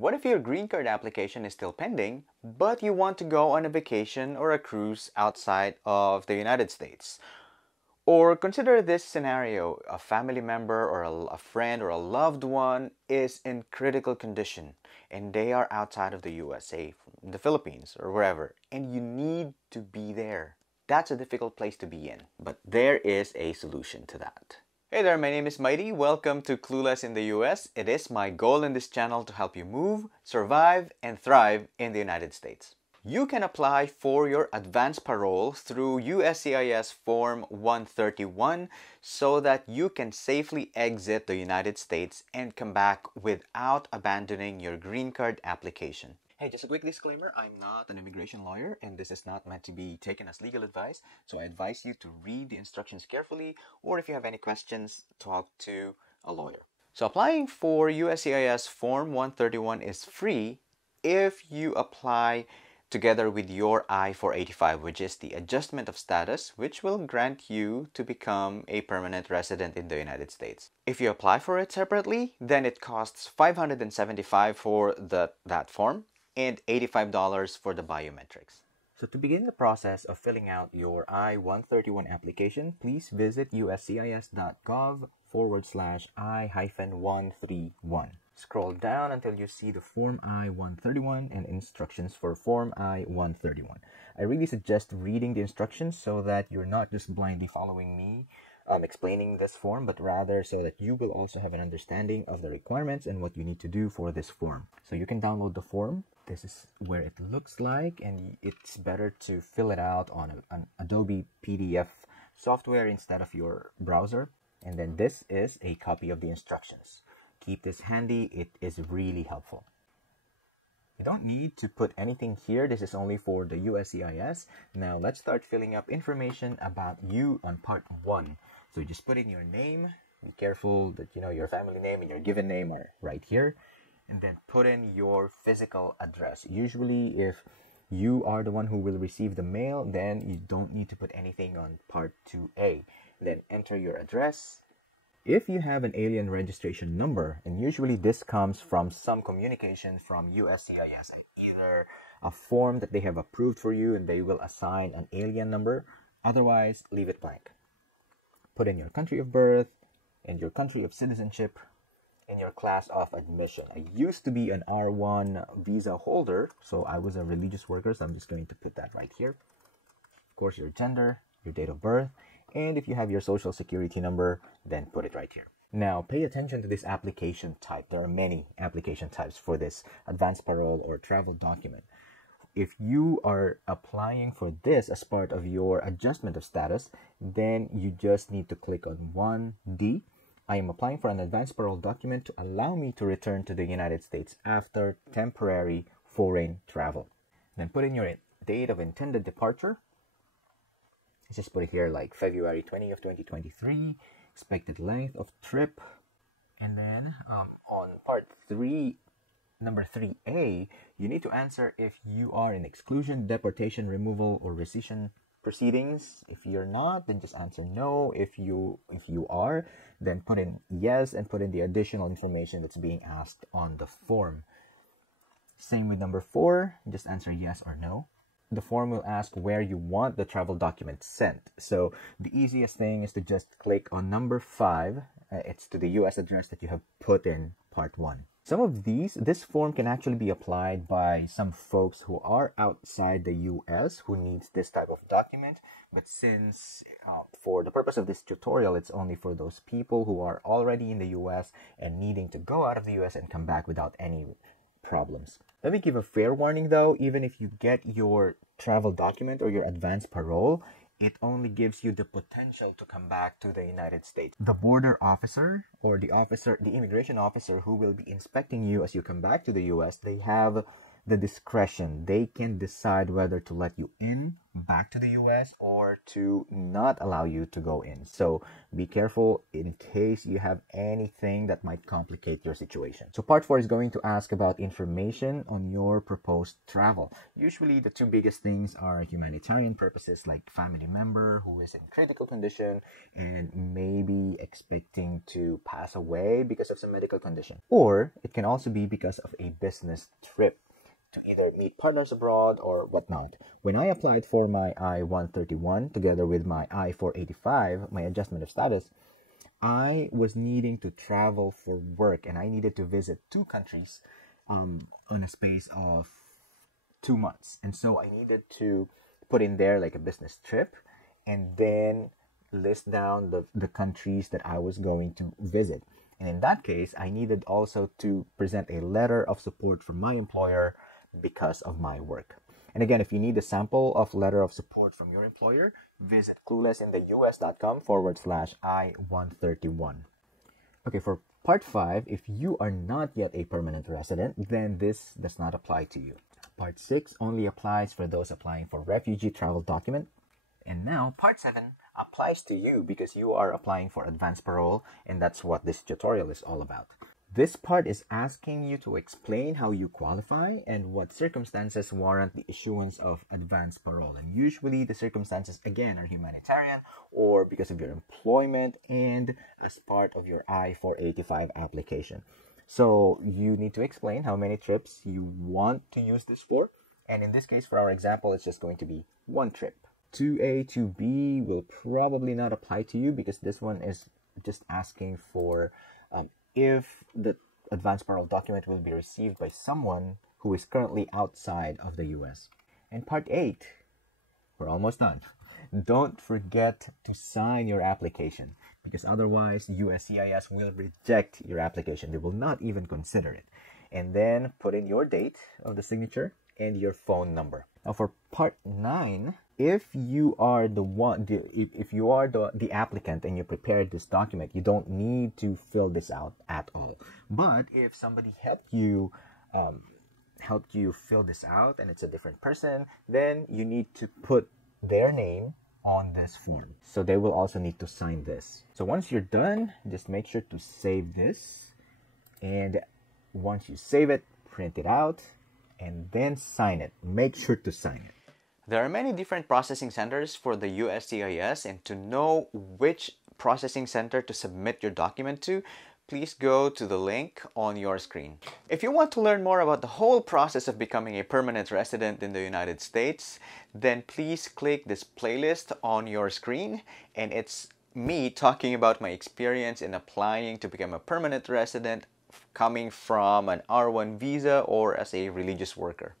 What if your green card application is still pending, but you want to go on a vacation or a cruise outside of the United States? Or consider this scenario: a family member or a friend or a loved one is in critical condition and they are outside of the USA, the Philippines or wherever, and you need to be there. That's a difficult place to be in, but there is a solution to that. Hey there, my name is Mighty. Welcome to Clueless in the US. It is my goal in this channel to help you move, survive, and thrive in the United States. You can apply for your advance parole through USCIS Form I-131 so that you can safely exit the United States and come back without abandoning your green card application. Hey, just a quick disclaimer, I'm not an immigration lawyer and this is not meant to be taken as legal advice, so I advise you to read the instructions carefully, or if you have any questions, talk to a lawyer. So applying for USCIS Form I-131 is free if you apply together with your I-485, which is the adjustment of status, which will grant you to become a permanent resident in the United States. If you apply for it separately, then it costs $575 for that form and $85 for the biometrics. So to begin the process of filling out your I-131 application, please visit uscis.gov/I-131. Scroll down until you see the Form I-131 and instructions for Form I-131. I really suggest reading the instructions so that you're not just blindly following me explaining this form, but rather so that you will also have an understanding of the requirements and what you need to do for this form. So you can download the form. This is where it looks like, and it's better to fill it out on an Adobe PDF software instead of your browser. And then this is a copy of the instructions. Keep this handy, it is really helpful. You don't need to put anything here, this is only for the USCIS. Now let's start filling up information about you on part 1. So just put in your name, be careful that your family name and your given name are right here, and then put in your physical address. Usually if you are the one who will receive the mail, then you don't need to put anything on part 2A. Then enter your address. If you have an alien registration number, and usually this comes from some communication from USCIS, either a form that they have approved for you and they will assign an alien number, otherwise leave it blank. Put in your country of birth and your country of citizenship and your class of admission. I used to be an R1 visa holder, so I was a religious worker, so I'm just going to put that right here. Of course, your gender, your date of birth, and if you have your social security number, then put it right here. Now, pay attention to this application type. There are many application types for this advance parole or travel document. If you are applying for this as part of your adjustment of status, then you just need to click on 1D. I am applying for an advance parole document to allow me to return to the United States after temporary foreign travel. Then put in your date of intended departure. Let's just put it here like February 20 of 2023, expected length of trip. And then on part 3, number 3A, you need to answer if you are in exclusion, deportation, removal, or rescission proceedings. If you're not, then just answer no. If you are, then put in yes and put in the additional information that's being asked on the form. Same with number 4, just answer yes or no. The form will ask where you want the travel document sent. So the easiest thing is to just click on number 5. It's to the US address that you have put in part 1. Some of this form can actually be applied by some folks who are outside the US who needs this type of document. But since for the purpose of this tutorial, it's only for those people who are already in the US and needing to go out of the US and come back without any problems. Let me give a fair warning though, even if you get your travel document or your advance parole, it only gives you the potential to come back to the United States. The border officer or the immigration officer who will be inspecting you as you come back to the US, they have the discretion. They can decide whether to let you in back to the US or to not allow you to go in. So be careful in case you have anything that might complicate your situation. So part 4 is going to ask about information on your proposed travel. Usually the two biggest things are humanitarian purposes, like family member who is in critical condition and maybe expecting to pass away because of some medical condition. Or it can also be because of a business trip to either meet partners abroad or whatnot. When I applied for my I-131 together with my I-485, my adjustment of status, I was needing to travel for work and I needed to visit 2 countries on a space of 2 months. And so I needed to put in there like a business trip and then list down the countries that I was going to visit. And in that case, I needed also to present a letter of support from my employer because of my work. And again, if you need a sample of letter of support from your employer, visit cluelessintheus.com/I-131. Okay, for part 5, if you are not yet a permanent resident, then this does not apply to you. Part 6 only applies for those applying for refugee travel document. And now, part 7 applies to you because you are applying for advance parole, and that's what this tutorial is all about. This part is asking you to explain how you qualify and what circumstances warrant the issuance of advance parole. And usually the circumstances, again, are humanitarian or because of your employment and as part of your I-485 application. So you need to explain how many trips you want to use this for. And in this case, for our example, it's just going to be 1 trip. 2A, 2B will probably not apply to you because this one is just asking for if the advance parole document will be received by someone who is currently outside of the US. And part 8, we're almost done. Don't forget to sign your application because otherwise USCIS will reject your application. They will not even consider it. And then put in your date of the signature and your phone number. Now for part 9, if you are the applicant and you prepared this document, you don't need to fill this out at all. But if somebody helped you fill this out and it's a different person, then you need to put their name on this form. So they will also need to sign this. So once you're done, just make sure to save this. And once you save it, print it out and then sign it. Make sure to sign it. There are many different processing centers for the USCIS, and to know which processing center to submit your document to, please go to the link on your screen. If you want to learn more about the whole process of becoming a permanent resident in the United States, then please click this playlist on your screen, and it's me talking about my experience in applying to become a permanent resident coming from an R1 visa or as a religious worker.